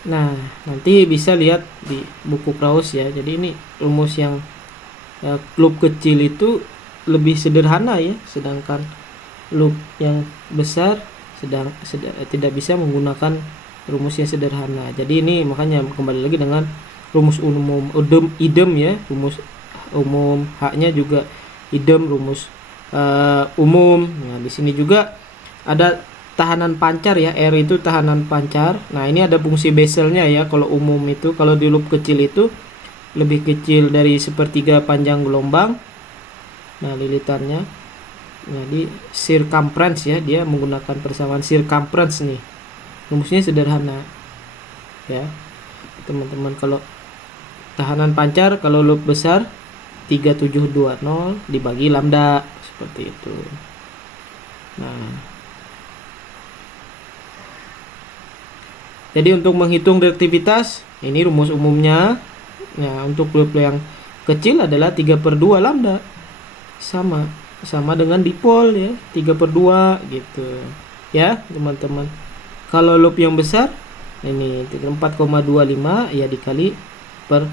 Nah, nanti bisa lihat di buku Krauss ya. Jadi ini rumus yang loop kecil itu lebih sederhana ya, sedangkan loop yang besar tidak bisa menggunakan rumus yang sederhana. Jadi ini makanya kembali lagi dengan rumus umum idem ya, rumus umum, haknya juga idem, rumus umum. Nah, di sini juga ada tahanan pancar ya, R itu tahanan pancar. Nah, ini ada fungsi Beselnya ya. Kalau umum itu, kalau di loop kecil itu lebih kecil dari sepertiga panjang gelombang. Nah, lilitannya. Nah, di circumference ya, dia menggunakan persamaan circumference nih. Rumusnya sederhana. Ya. Teman-teman, kalau tahanan pancar, kalau loop besar 3720 dibagi lambda seperti itu. Nah, jadi untuk menghitung reaktivitas, ini rumus umumnya. Nah, untuk loop yang kecil adalah 3/2 lambda. Sama dengan dipol ya, 3/2 gitu. Ya, teman-teman. Kalau loop yang besar, ini 4,25 ya dikali per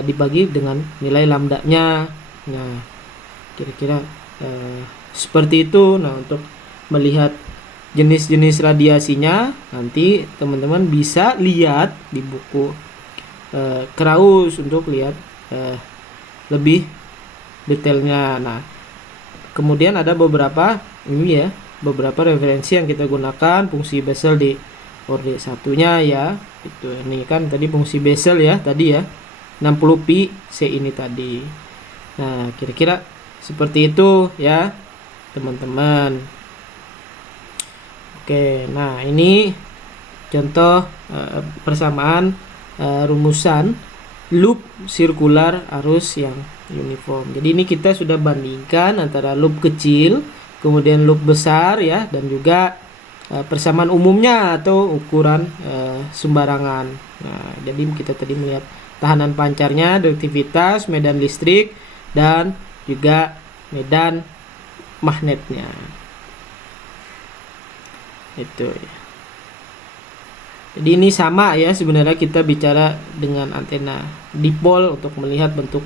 dibagi dengan nilai lambdanya. Nah, kira-kira seperti itu. Nah, untuk melihat jenis-jenis radiasinya nanti teman-teman bisa lihat di buku Krauss untuk lihat lebih detailnya. Nah, kemudian ada beberapa ini ya, beberapa referensi yang kita gunakan fungsi Bessel di orde satunya ya. Itu ini kan tadi fungsi Bessel ya tadi ya, 60 pi C ini tadi. Nah, kira-kira seperti itu ya teman-teman. Oke, nah ini contoh persamaan rumusan loop sirkular arus yang uniform. Jadi ini kita sudah bandingkan antara loop kecil, kemudian loop besar ya, dan juga persamaan umumnya atau ukuran sembarangan. Nah, jadi kita tadi melihat tahanan pancarnya, direktivitas, medan listrik, dan juga medan magnetnya. Itu ya. Jadi ini sama ya, sebenarnya kita bicara dengan antena dipol untuk melihat bentuk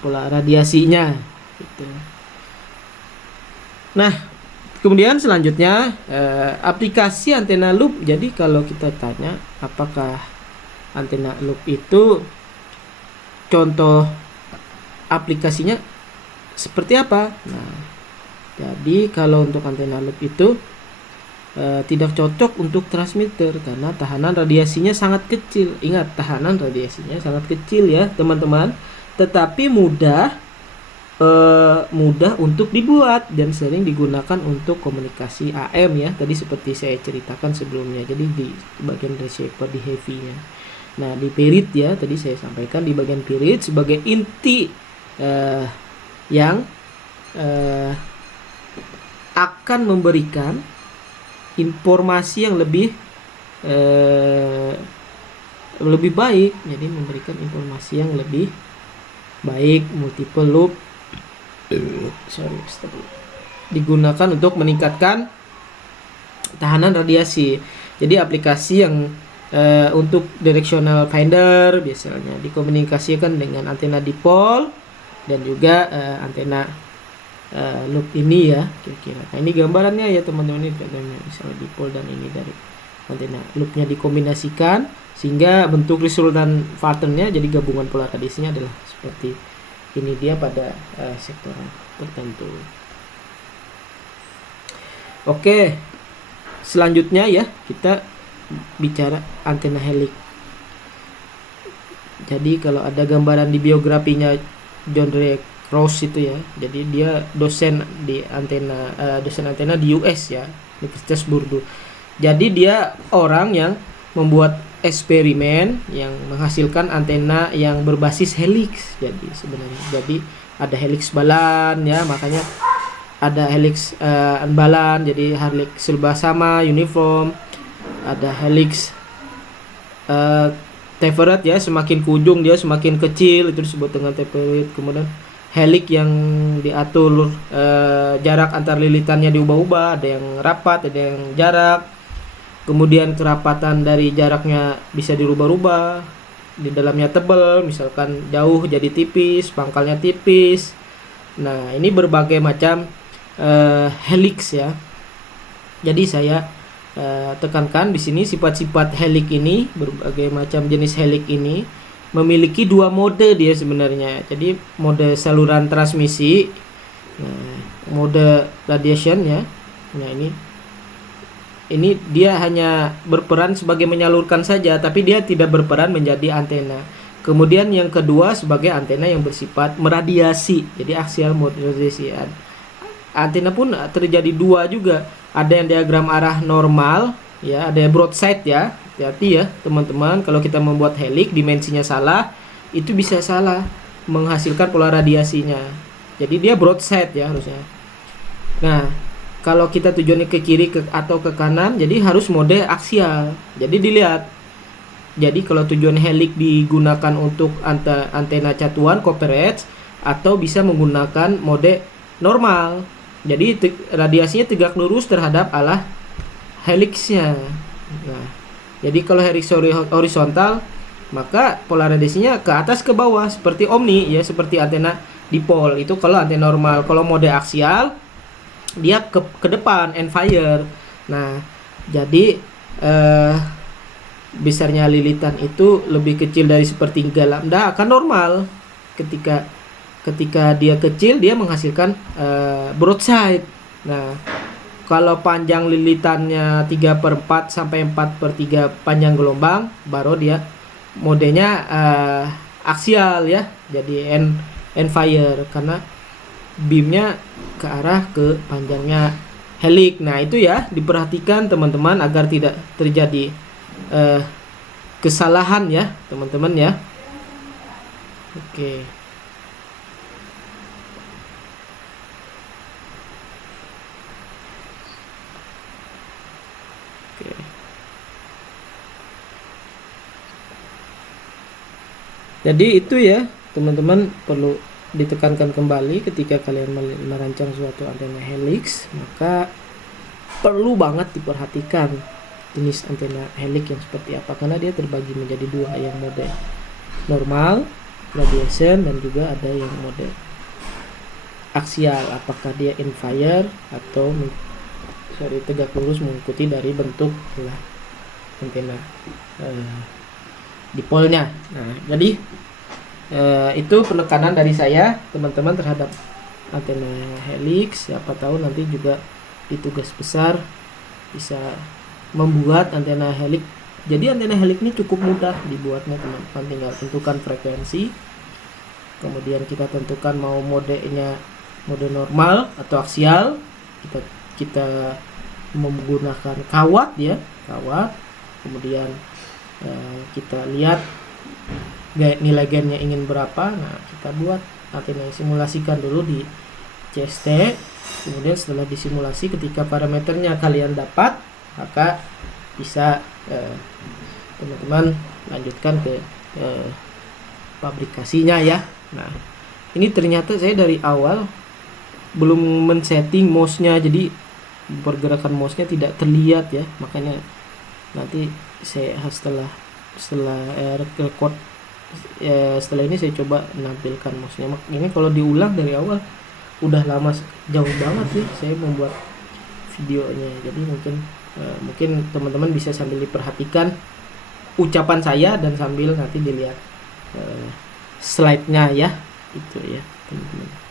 pola radiasinya gitu. Nah, kemudian selanjutnya aplikasi antena loop. Jadi kalau kita tanya apakah antena loop itu contoh aplikasinya seperti apa? Nah, jadi kalau untuk antena loop itu tidak cocok untuk transmitter karena tahanan radiasinya sangat kecil. Ingat, tahanan radiasinya sangat kecil ya teman-teman, tetapi mudah untuk dibuat dan sering digunakan untuk komunikasi AM ya, tadi seperti saya ceritakan sebelumnya. Jadi di bagian receiver di heavy-nya. Nah, di pirit ya, tadi saya sampaikan di bagian pirit sebagai inti yang akan memberikan informasi yang lebih baik. Jadi memberikan informasi yang lebih baik. Multiple loop digunakan untuk meningkatkan tahanan radiasi. Jadi aplikasi yang untuk directional finder biasanya dikomunikasikan dengan antena dipol dan juga antena loop ini ya kira-kira. Nah, ini gambarannya ya teman-teman, ini misalnya dipol dan ini dari antena loopnya dikombinasikan sehingga bentuk resultan patternnya jadi gabungan pola radiasinya adalah seperti ini dia pada sektor tertentu. Oke, selanjutnya ya kita bicara antena helix. Jadi kalau ada gambaran di biografinya John Ray Krauss itu ya, jadi dia dosen antena di US ya, Universitas Bordeaux. Jadi dia orang yang membuat eksperimen yang menghasilkan antena yang berbasis helix. Jadi sebenarnya ada helix balan ya, makanya ada helix balan, jadi helix serba sama uniform. Ada helix tapered ya, semakin ke ujung dia semakin kecil, itu disebut dengan tapered. Kemudian helix yang diatur jarak antar lilitannya diubah-ubah, ada yang rapat, ada yang jarak. Kemudian kerapatan dari jaraknya bisa dirubah-rubah, di dalamnya tebal, misalkan jauh jadi tipis, pangkalnya tipis. Nah, ini berbagai macam helix ya. Jadi saya tekankan di sini sifat-sifat helix ini, berbagai macam jenis helix ini memiliki dua mode dia sebenarnya. Jadi mode saluran transmisi, nah, mode radiation ya. Nah, ini dia hanya berperan sebagai menyalurkan saja, tapi dia tidak berperan menjadi antena. Kemudian yang kedua sebagai antena yang bersifat meradiasi, jadi axial mode radiation. Antena pun terjadi dua juga, ada yang diagram arah normal ya, ada yang broadside ya. Hati-hati ya teman-teman, kalau kita membuat helix dimensinya salah, itu bisa salah menghasilkan pola radiasinya. Jadi dia broadside ya harusnya. Nah, kalau kita tujuannya ke kiri atau ke kanan, jadi harus mode aksial. Jadi dilihat. Jadi kalau tujuan helix digunakan untuk antena catuan coverage, atau bisa menggunakan mode normal. Jadi radiasinya tegak lurus terhadap arah helixnya. Nah, jadi kalau helix horizontal, maka pola radiasinya ke atas ke bawah seperti omni ya, seperti antena dipol. Itu kalau antena normal. Kalau mode aksial, dia ke depan end fire. Nah, jadi besarnya lilitan itu lebih kecil dari sepertiga lambda akan normal. Ketika dia kecil, dia menghasilkan broadside. Nah, kalau panjang lilitannya 3/4 sampai 4/3 panjang gelombang, baru dia modenya aksial ya, jadi end fire, karena beamnya ke arah ke panjangnya helix. Nah, itu ya diperhatikan teman-teman agar tidak terjadi kesalahan ya teman-teman ya. Oke. Jadi itu ya teman-teman, perlu ditekankan kembali ketika kalian merancang suatu antena helix, maka perlu banget diperhatikan jenis antena helix yang seperti apa, karena dia terbagi menjadi dua, yang mode normal radiation dan juga ada yang mode aksial, apakah dia in fire atau tegak lurus mengikuti dari bentuk antena dipolnya. Nah, jadi itu penekanan dari saya teman-teman terhadap antena helix. Siapa tahu nanti juga di tugas besar bisa membuat antena helix. Jadi antena helix ini cukup mudah dibuatnya teman-teman, tinggal tentukan frekuensi, kemudian kita tentukan mau modenya mode normal atau aksial. Kita menggunakan kawat ya, kemudian kita lihat nilai gainnya ingin berapa. Nah, kita buat antena, simulasikan dulu di CST. Kemudian setelah disimulasi, ketika parameternya kalian dapat, maka bisa teman-teman lanjutkan ke pabrikasinya ya. Nah, ini ternyata saya dari awal belum men-setting mouse-nya, jadi pergerakan mouse-nya tidak terlihat ya, makanya nanti saya setelah record setelah ini saya coba menampilkan mouse-nya. Ini kalau diulang dari awal udah lama, jauh banget sih saya membuat videonya. Jadi mungkin teman-teman bisa sambil diperhatikan ucapan saya dan sambil nanti dilihat slide-nya ya, itu ya teman-teman.